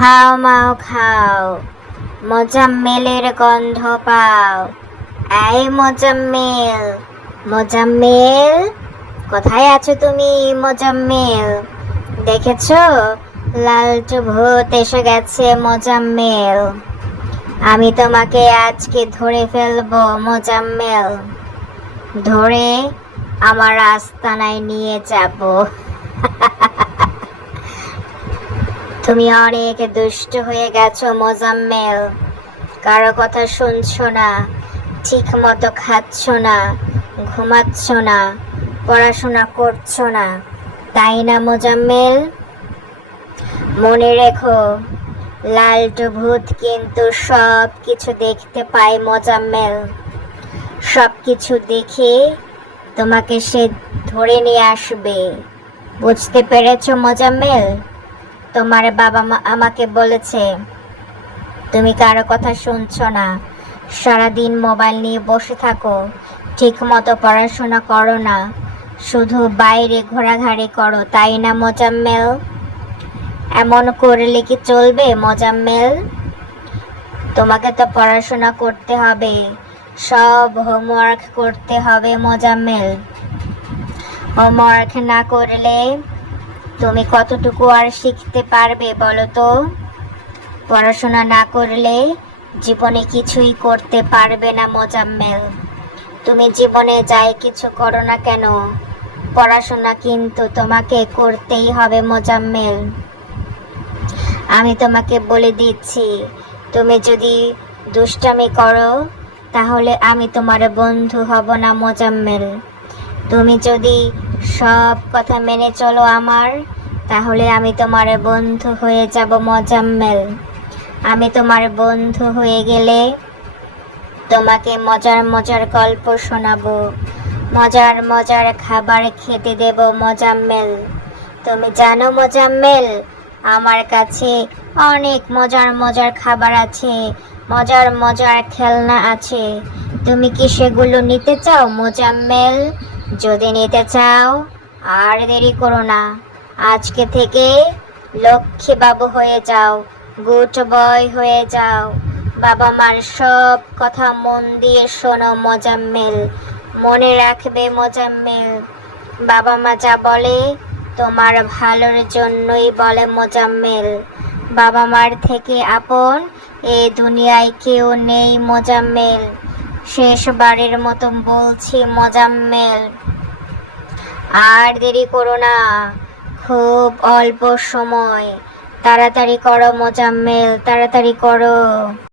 হাও মাও খাও, মোজাম্মেলের গন্ধ পাও। এই মোজাম্মেল, মোজাম্মেল, কোথায় আছো তুমি মোজাম্মেল? দেখেছো, লালটু ভূত এসে গেছে মোজাম্মেল। আমি তোমাকে আজকে ধরে ফেলবো মোজাম্মেল। ধরে আমার আস্তানায় নিয়ে যাব। তুমি অনেক দুষ্ট হয়ে গেছো মোজাম্মেল। কারো কথা শুনছো না, ঠিক মতো খাচ্ছ না, ঘুমাচ্ছ না, পড়াশোনা করছো না, তাই না মোজাম্মেল? মনে রেখো, লালটু ভূত কিন্তু সব কিছু দেখতে পায় মোজাম্মেল। সব কিছু দেখে তোমাকে সে ধরে নিয়ে আসবে। বুঝতে পেরেছো মোজাম্মেল? তোমার বাবা মা আমাকে বলেছে তুমি কারো কথা শুনছো না, সারাদিন মোবাইল নিয়ে বসে থাকো, ঠিক মতো পড়াশোনা করো না, শুধু বাইরে ঘোরাঘুরি করো, তাই না মোজাম্মেল? এমন করলে কি চলবে মোজাম্মেল? তোমাকে তো পড়াশোনা করতে হবে, সব হোমওয়ার্ক করতে হবে মোজাম্মেল। হোমওয়ার্ক না করলে তুমি কতটুকু আর শিখতে পারবে বলো তো? পড়াশোনা না করলে জীবনে কিছুই করতে পারবে না মোজাম্মেল। তুমি জীবনে যাই কিছু করো না কেন, পড়াশোনা কিন্তু তোমাকে করতেই হবে মোজাম্মেল। আমি তোমাকে বলে দিচ্ছি, তুমি যদি দুষ্টামি করো তাহলে আমি তোমার বন্ধু হব না মোজাম্মেল। তুমি যদি সব কথা মেনে চলো আমার, তাহলে আমি তোমার বন্ধু হয়ে যাব মোজাম্মেল। আমি তোমার বন্ধু হয়ে গেলে তোমাকে মজার মজার গল্প শোনাবো, মজার মজার খাবার খেতে দেব মোজাম্মেল। তুমি জানো মোজাম্মেল, আমার কাছে অনেক মজার মজার খাবার আছে, মজার মজার খেলনা আছে। তুমি কি সেগুলো নিতে চাও মোজাম্মেল? যদি নিতে চাও আর দেরি করো না, আজকে থেকে লক্ষ্মী বাবু হয়ে যাও, গুড বয় হয়ে যাও। বাবা মার সব কথা মন দিয়ে শোনো মোজাম্মেল। মনে রাখবে মোজাম্মেল, বাবা মা যা বলে তোমার ভালোর জন্যই বলে মোজাম্মেল। বাবা মার থেকে আপন এ দুনিয়ায় কেউ নেই মোজাম্মেল। শেষবারের মতো বলছি মোজাম্মেল, আর দেরি করো না, খুব অল্প সময়, তাড়াতাড়ি করো মোজাম্মেল, তাড়াতাড়ি করো।